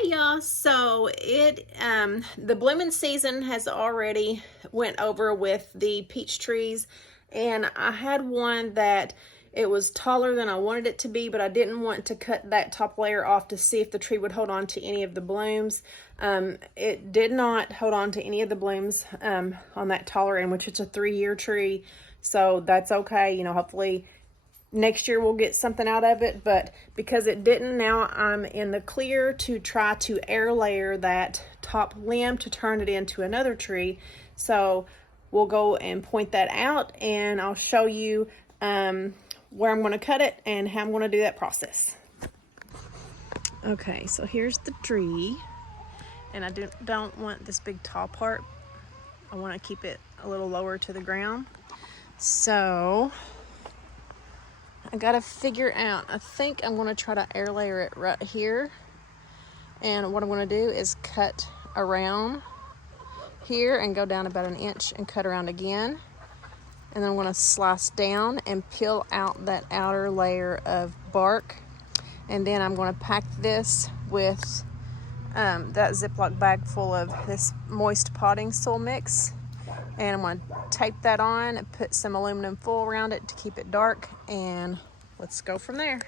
Hey y'all, so the blooming season has already went over with the peach trees, and I had one that it was taller than I wanted it to be, but I didn't want to cut that top layer off to see if the tree would hold on to any of the blooms. It did not hold on to any of the blooms on that taller end, which it's a 3-year tree, so that's okay. Hopefully next year we'll get something out of it, but because it didn't, now I'm in the clear to try to air layer that top limb to turn it into another tree. So we'll go and point that out, and I'll show you where I'm going to cut it and how I'm going to do that process. Okay, so here's the tree, and I don't want this big tall part. I want to keep it a little lower to the ground. So I gotta figure out, I think I'm gonna try to air layer it right here. And what I'm gonna do is cut around here and go down about 1 inch and cut around again. And then I'm gonna slice down and peel out that outer layer of bark. And then I'm gonna pack this with that Ziploc bag full of this moist potting soil mix. And I'm going to tape that on and put some aluminum foil around it to keep it dark, and let's go from there.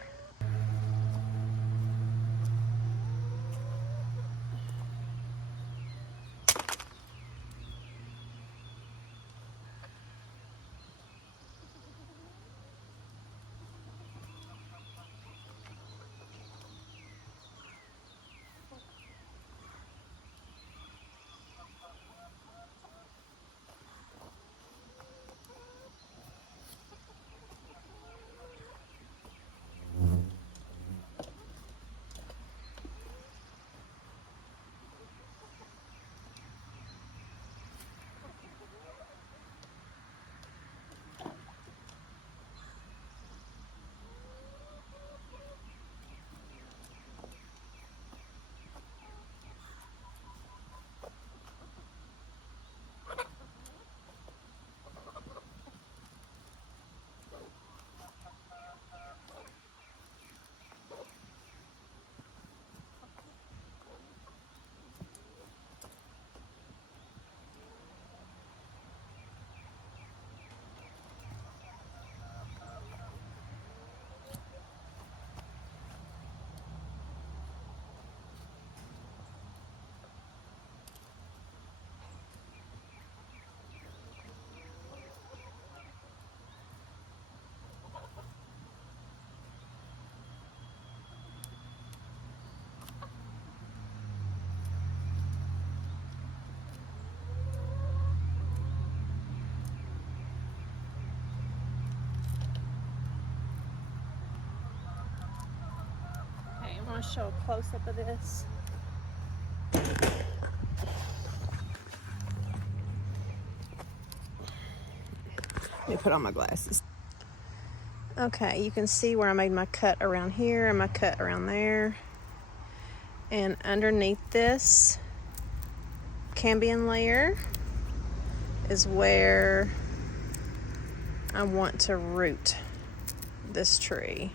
Okay, I want to show a close-up of this. Let me put on my glasses. Okay, you can see where I made my cut around here and my cut around there. And underneath this cambium layer is where I want to root this tree.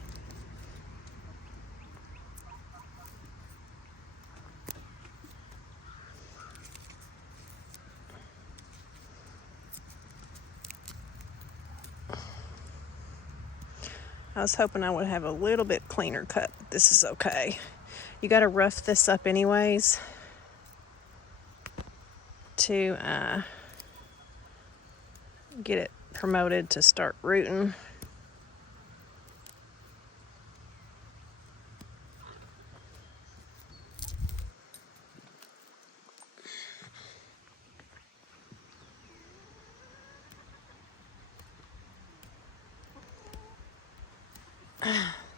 I was hoping I would have a little bit cleaner cut, but this is okay. You got to rough this up anyways to get it promoted to start rooting.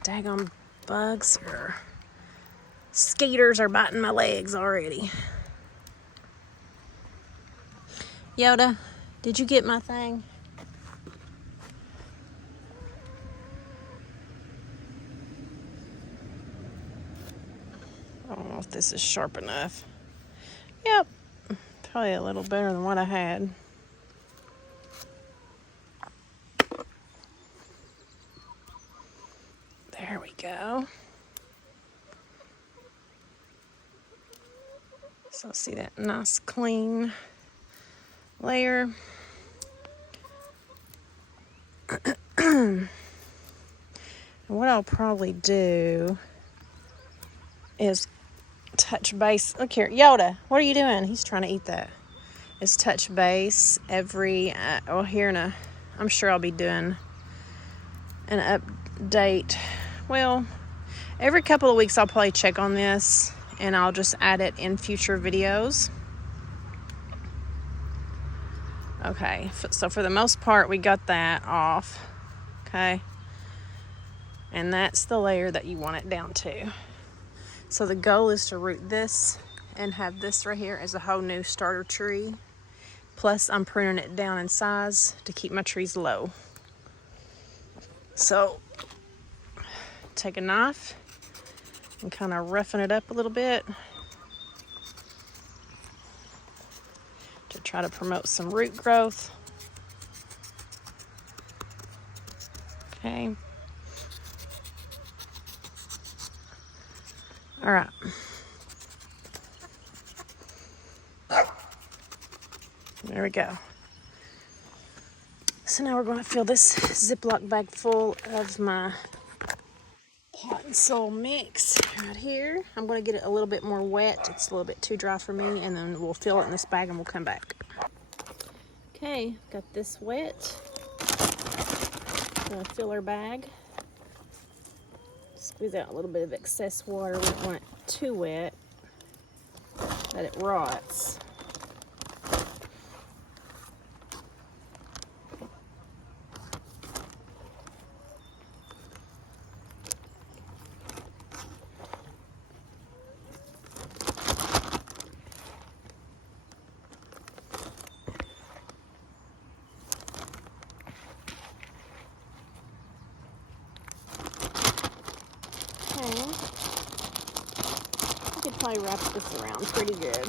Daggone bugs or skaters are biting my legs already. Yoda, did you get my thing? I don't know if this is sharp enough. Yep, probably a little better than what I had. There we go. So see that nice clean layer. And what I'll probably do is touch base. Look here, Yoda, what are you doing? He's trying to eat that. Is touch base every, I'm sure I'll be doing an update. Well, every couple of weeks I'll probably check on this and I'll just add it in future videos. Okay, so for the most part we got that off. Okay, and that's the layer that you want it down to. So the goal is to root this and have this right here as a whole new starter tree. Plus I'm pruning it down in size to keep my trees low. So take a knife and kind of roughen it up a little bit to try to promote some root growth. Okay. All right. There we go. So now we're going to fill this Ziploc bag full of my pot and soil mix right here. I'm going to get it a little bit more wet. It's a little bit too dry for me, and then we'll fill it in this bag and we'll come back. Okay, got this wet. I'm going to fill our bag. Squeeze out a little bit of excess water. We don't want it too wet that it rots. I could probably wrap this around pretty good.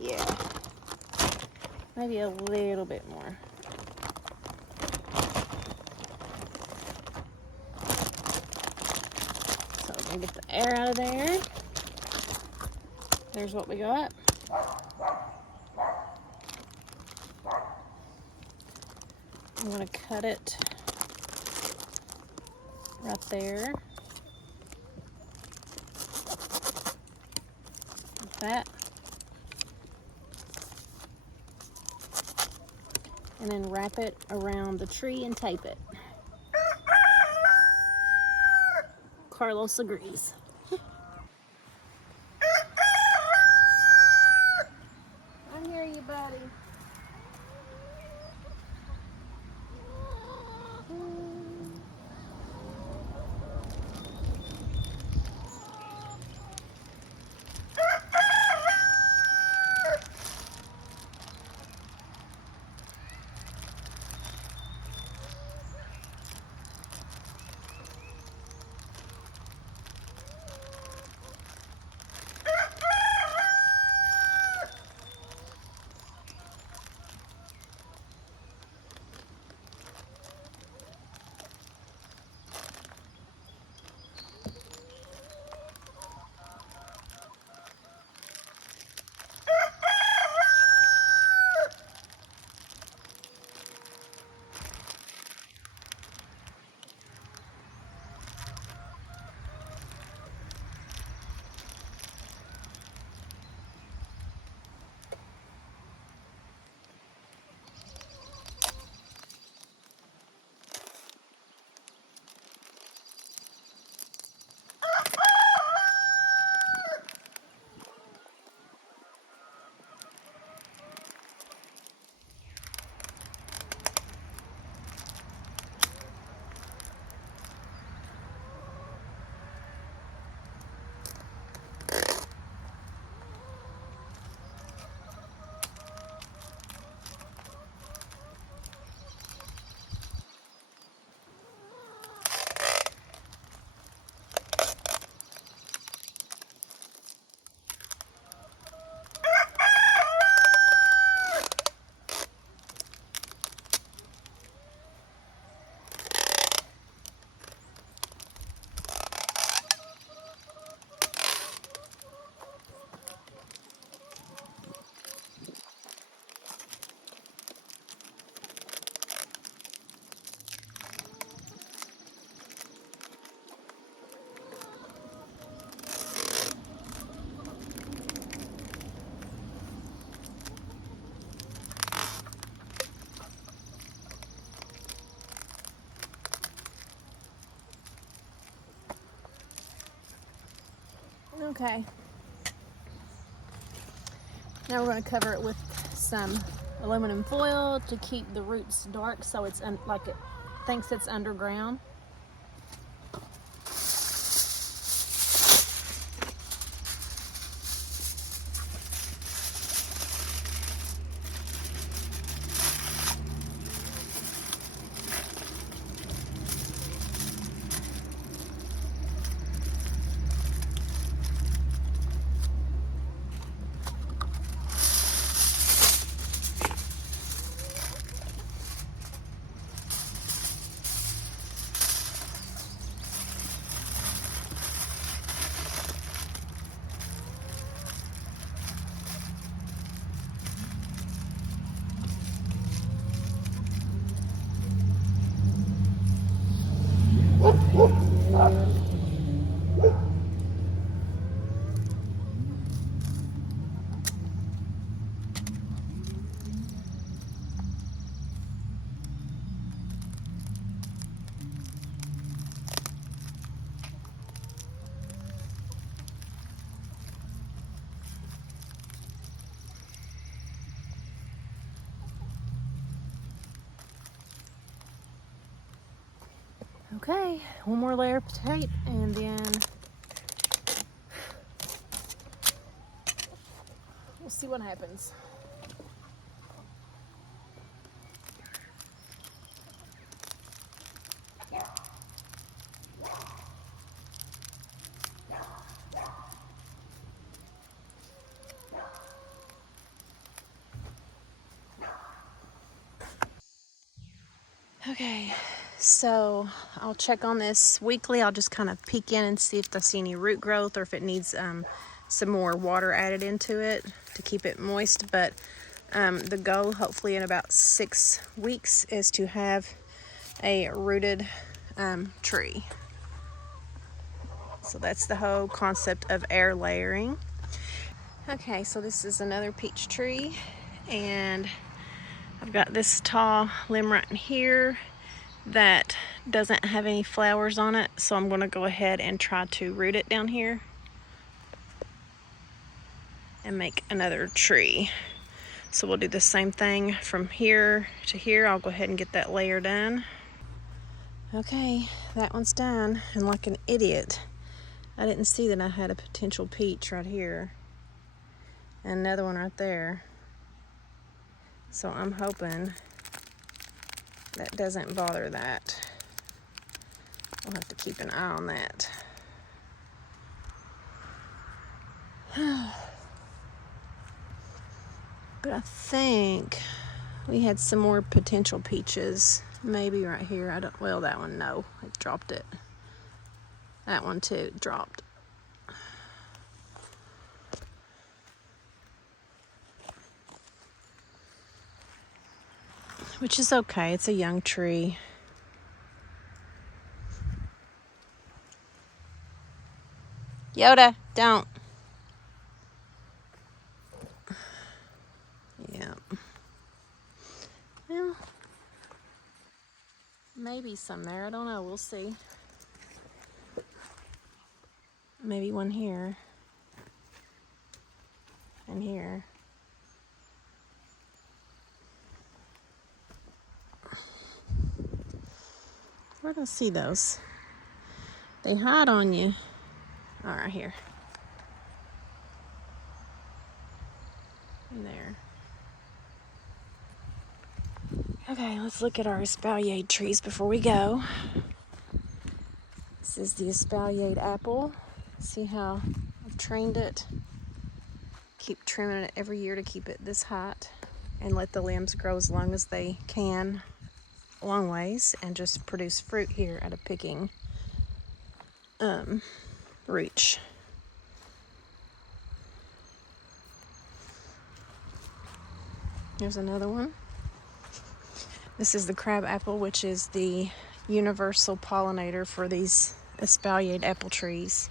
Yeah, maybe a little bit more. So we're gonna get the air out of there. There's what we got. I'm gonna cut it right there. Like that. And then wrap it around the tree and tape it. Carlos agrees. I hear you, buddy. Okay. Now we're going to cover it with some aluminum foil to keep the roots dark so it's like it thinks it's underground. Okay, one more layer of tape and then we'll see what happens. Okay, so I'll check on this weekly. I'll just kind of peek in and see if I see any root growth or if it needs some more water added into it to keep it moist. But the goal, hopefully in about 6 weeks, is to have a rooted tree. So that's the whole concept of air layering. Okay, so this is another peach tree, and I've got this tall limb right in here that doesn't have any flowers on it, so I'm going to go ahead and try to root it down here and make another tree. So we'll do the same thing from here to here. I'll go ahead and get that layer done. Okay, that one's done, and like an idiot, I didn't see that I had a potential peach right here and another one right there. So I'm hoping that doesn't bother that. I'll have to keep an eye on that. But I think we had some more potential peaches. Maybe right here. Well, that one, no. It dropped it. That one too, dropped. Which is okay. It's a young tree. Yoda, don't. Yeah. Well, maybe some there. I don't know. We'll see. Maybe one here. And here. Where do I see those? They hide on you. All right, here. And there. Okay, let's look at our espalier trees before we go. This is the espalier apple. See how I've trained it? Keep trimming it every year to keep it this height and let the limbs grow as long as they can, long ways, and just produce fruit here at a picking reach. Here's another one. This is the crab apple, which is the universal pollinator for these espalier apple trees.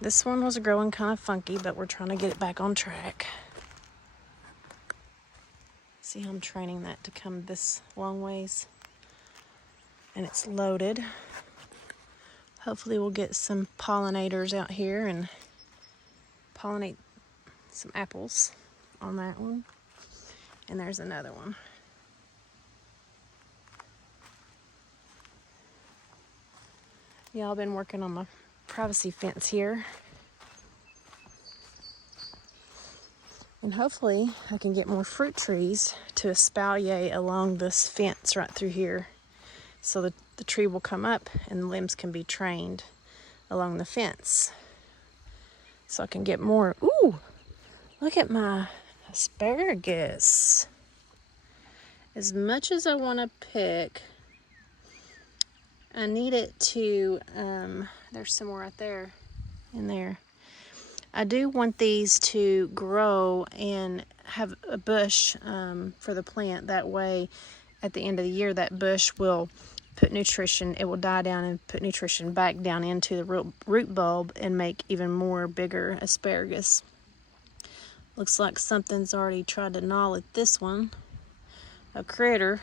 This one was growing kind of funky, but we're trying to get it back on track. See how I'm training that to come this long ways? And it's loaded. Hopefully we'll get some pollinators out here and pollinate some apples on that one. And there's another one. Yeah, I've been working on my privacy fence here. And hopefully I can get more fruit trees to espalier along this fence right through here, so that the tree will come up and the limbs can be trained along the fence. So I can get more. Ooh, look at my asparagus. As much as I want to pick, I need it to, there's some more right there, in there. I do want these to grow and have a bush for the plant. That way, at the end of the year, that bush will put nutrition, it will die down and put nutrition back down into the root bulb and make even more bigger asparagus. Looks like something's already tried to gnaw at this one, a critter.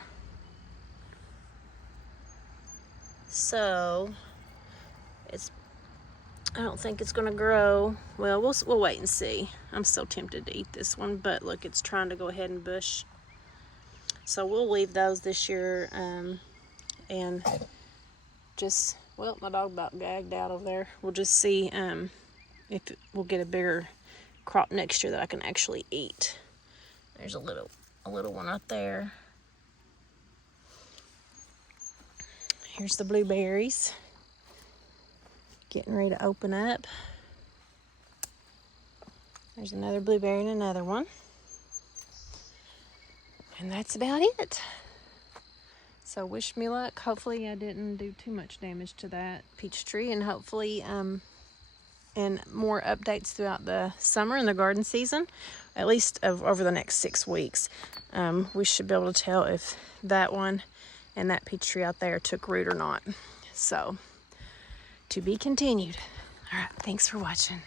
So, I don't think it's gonna grow. Well, we'll wait and see. I'm so tempted to eat this one, but look, it's trying to go ahead and bush. So we'll leave those this year, and just, well, my dog about gagged out over there. We'll just see if we'll get a bigger crop next year that I can actually eat. There's a little one right there. Here's the blueberries. Getting ready to open up. There's another blueberry and another one. And that's about it. So wish me luck. Hopefully I didn't do too much damage to that peach tree, and hopefully and more updates throughout the summer and the garden season, at least over the next 6 weeks. We should be able to tell if that one and that peach tree out there took root or not. So, to be continued. All right, thanks for watching.